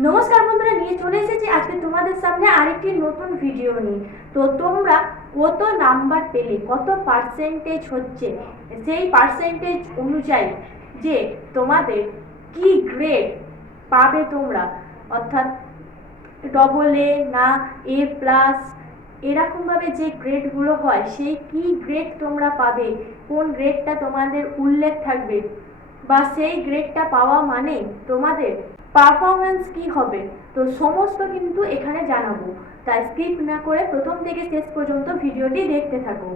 নমস্কার বন্ধুরা, নিয়ে চলে এসেছি আজকে তোমাদের সামনে আরেকটি নতুন ভিডিও নিয়ে। তো তোমরা কত নাম্বার পেলে, কত পার্সেন্টেজ হচ্ছে? সেই পার্সেন্টেজ অনুযায়ী যে তোমাদের কি গ্রেড পাবে তোমরা, অর্থাৎ ডবল এ না এ প্লাস এরকমভাবে যে গ্রেডগুলো হয়, সেই কি গ্রেড তোমরা পাবে, কোন গ্রেডটা তোমাদের উল্লেখ থাকবে বা সেই গ্রেডটা পাওয়া মানে তোমাদের পারফরমেন্স কি হবে? তো সমস্ত কিন্তু এখানে জানাব। তাই স্কিপ না করে প্রথম থেকে শেষ পর্যন্ত ভিডিওটি দেখতে থাকো।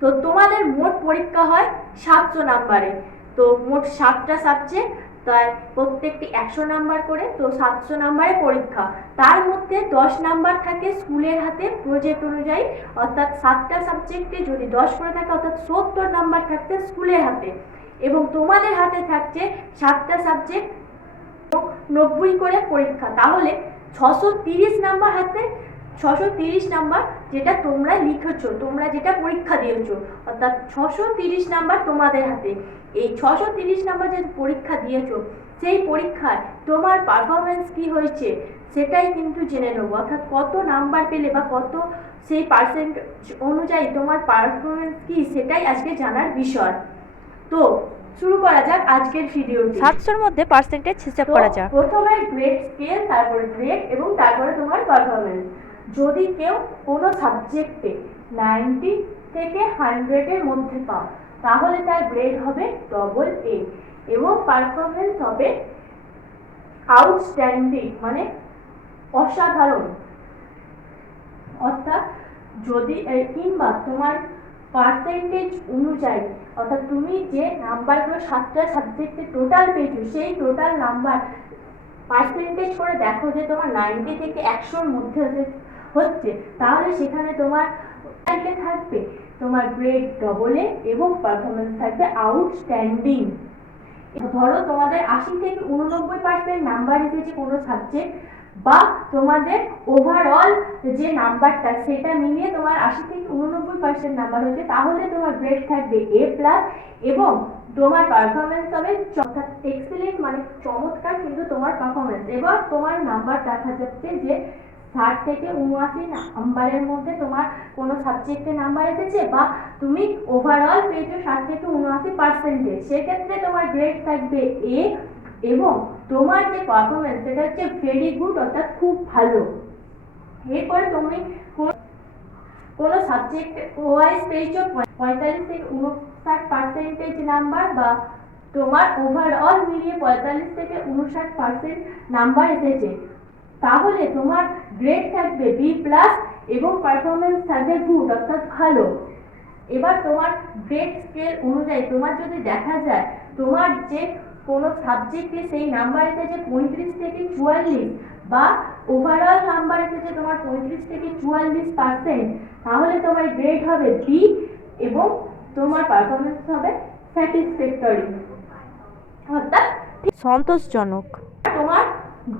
তো তোমাদের মোট পরীক্ষা হয় সাতশো নাম্বারে। তো মোট সাতটা সাবজেক্ট তাই প্রত্যেকটি একশো নাম্বার করে, তো সাতশো নাম্বারে পরীক্ষা। তার মধ্যে দশ নাম্বার থাকে স্কুলের হাতে প্রজেক্ট অনুযায়ী। অর্থাৎ সাতটা সাবজেক্টে যদি দশ করে থাকে, অর্থাৎ সত্তর নাম্বার থাকছে স্কুলের হাতে। এবং তোমাদের হাতে থাকছে সাতটা সাবজেক্ট নব্বই করে পরীক্ষা। তাহলে ছশো তিরিশ নাম্বার হাতে, ছশো তিরিশ নাম্বার যেটা তোমরা লিখেছো, তোমরা যেটা পরীক্ষা দিয়েছ, অর্থাৎ ছশো তিরিশ নাম্বার তোমাদের হাতে। এই ছশো তিরিশ নাম্বার যে পরীক্ষা দিয়েছ, সেই পরীক্ষায় তোমার পারফরমেন্স কি হয়েছে, সেটাই কিন্তু জেনে নেব। অর্থাৎ কত নাম্বার পেলে বা কত সেই পার্সেন্ট অনুযায়ী তোমার পারফরমেন্স কি, সেটাই আজকে জানার বিষয়। তো শুরু করা যাক আজকের ভিডিওটি। সাতশোর মধ্যে পার্সেন্টেজ হিসাব করা যাক। প্রথমে গ্রেড স্কেল তারপরে গ্রেড এবং তারপরে তোমার পারফরমেন্স যদি কেউ কোনো সাবজেক্টে নাইনটি থেকে হান্ড্রেডের মধ্যে পাও তাহলে তার গ্রেড হবে ডবল এ এবং পারফরমেন্স হবে আউটস্ট্যান্ডিং মানে অসাধারণ। অর্থাৎ যদি কিংবা তোমার পার্সেন্টেজ অনুযায়ী, অর্থাৎ তুমি যে নাম্বারগুলো সাতটা সাবজেক্টে টোটাল পেয়েছ, সেই টোটাল নাম্বার পার্সেন্টেজ করে দেখো যে তোমার নাইনটি থেকে একশোর মধ্যে হচ্ছে- তাহলে সেখানে তোমার থাকবে, তোমার গ্রেড ডবলে এবং পারফরমেন্স থাকবে আউটস্ট্যান্ডিং ধরো তোমাদের আশি থেকে উননব্বই পার্সেন্ট নাম্বার এসেছে কোনো সাবজেক্ট বা তোমাদের ওভারঅল যে নাম্বারটা, সেটা মিলিয়ে তোমার আশি থেকে উননব্বই পার্সেন্ট নাম্বার হয়েছে, তাহলে তোমার গ্রেড থাকবে এ প্লাস এবং তোমার পারফরমেন্স হবে অর্থাৎ এক্সেলেন্ট মানে চমৎকার কিন্তু তোমার পারফরমেন্স এবার তোমার নাম্বার দেখা যাচ্ছে যে ষাট থেকে উনআশি নাম্বারের মধ্যে তোমার কোনো সাবজেক্টে নাম্বার এসেছে বা তুমি ওভারঅল পেয়েছ ষাট থেকে উনআশি পার্সেন্টেজ সেক্ষেত্রে তোমার গ্রেড থাকবে এ এবং তোমার যে পারফরমেন্স সেটা হচ্ছে ভেরি গুড অর্থাৎ খুব ভালো। এরপরে তুমি কোন- সাবজেক্ট ওয়াইজ পেয়েছ? পঁয়- পঁয়তাল্লিশ থেকে উনষাট পার্সেন্টেজ নাম্বার বা তোমার ওভারঅল মিলিয়ে পঁয়তাল্লিশ থেকে উনষাট পার্সেন্ট নাম্বার এসেছে। তাহলে তোমার গ্রেড থাকবে বি প্লাস এবং পারফরমেন্স থাকবে গুড অর্থাৎ ভালো। এবার তোমার গ্রেড স্কেল অনুযায়ী, তোমার যদি দেখা যায়, তোমার যে কোনো সাবজেক্টে সেই নাম্বার এসেছে পঁয়ত্রিশ থেকে চুয়াল্লিশ বা ওভারঅল নাম্বার এসেছে তোমার পঁয়ত্রিশ থেকে চুয়াল্লিশ পার্সেন্ট তাহলে তোমার গ্রেড হবে বি এবং তোমার পারফরমেন্স হবে স্যাটিসফ্যাক্টরি অর্থাৎ সন্তোষজনক। তোমার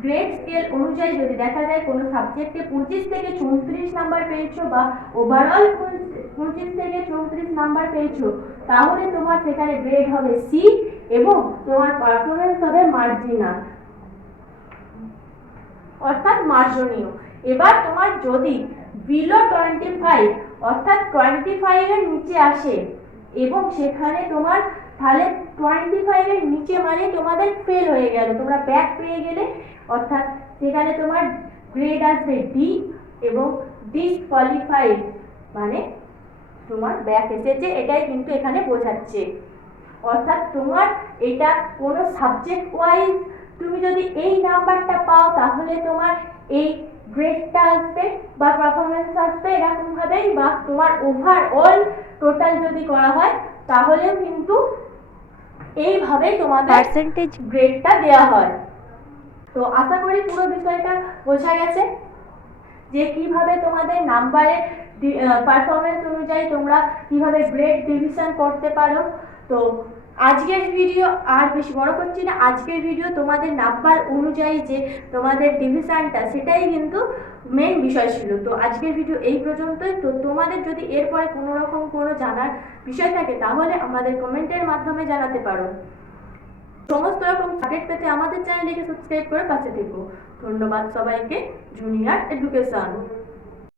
গ্রেড স্কেল অনুযায়ী যদি দেখা যায় কোনো সাবজেক্টে পঁচিশ থেকে চৌত্রিশ নাম্বার পেয়েছ বা ওভারঅল পঁচিশ থেকে চৌত্রিশ নাম্বার পেয়েছ, তাহলে তোমার সেখানে গ্রেড হবে সি এবং তোমার পারফরমেন্স হবে মার্জিনাল অর্থাৎ মার্জনীয় এবার তোমার যদি বিলো টোয়েন্টি ফাইভ অর্থাৎ টোয়েন্টি ফাইভের নিচে আসে এবং সেখানে তোমার তাহলে টোয়েন্টি ফাইভের নিচে মানে তোমাদের ফেল হয়ে গেল। তোমরা ব্যাক পেয়ে গেলে, অর্থাৎ সেখানে তোমার গ্রেড আসবে ডি এবং ডিসকোয়ালিফাইড মানে তোমার ব্যাক এসেছে। এটাই কিন্তু এখানে বোঝাচ্ছে। অর্থাৎ তোমার এটা কোনো সাবজেক্ট ওয়াইজ তুমি যদি এই নাম্বারটা পাও তাহলে তোমার এই গ্রেডটা আসবে বা পারফরমেন্স আসবে এরকমভাবেই বা তোমার ওভারঅল টোটাল যদি করা হয় তাহলেও কিন্তু এইভাবে তোমাদের পার্সেন্টেজ গ্রেডটা দেওয়া হয়। তো আশা করি পুরো বিষয়টা বোঝা গেছে যে কীভাবে তোমাদের নাম্বারের পারফরমেন্স অনুযায়ী তোমরা কীভাবে গ্রেড ডিভিশন করতে পারো। তো আজকের ভিডিও আর বেশি বড় করছি না, আজকের ভিডিও তোমাদের নাম্বার অনুযায়ী যে তোমাদের ডিভিশনটা সেটাই কিন্তু মেন বিষয় ছিল। তো আজকের ভিডিও এই পর্যন্তই। তো তোমাদের যদি এরপরে কোনো রকম কোনো জানার বিষয় থাকে, তাহলে আমাদের কমেন্টের মাধ্যমে জানাতে পারো। সমস্ত রকম আপডেট পেতে আমাদের চ্যানেলটিকে সাবস্ক্রাইব করে পাশে থেকো। ধন্যবাদ সবাইকে জুনিয়র এডুকেশন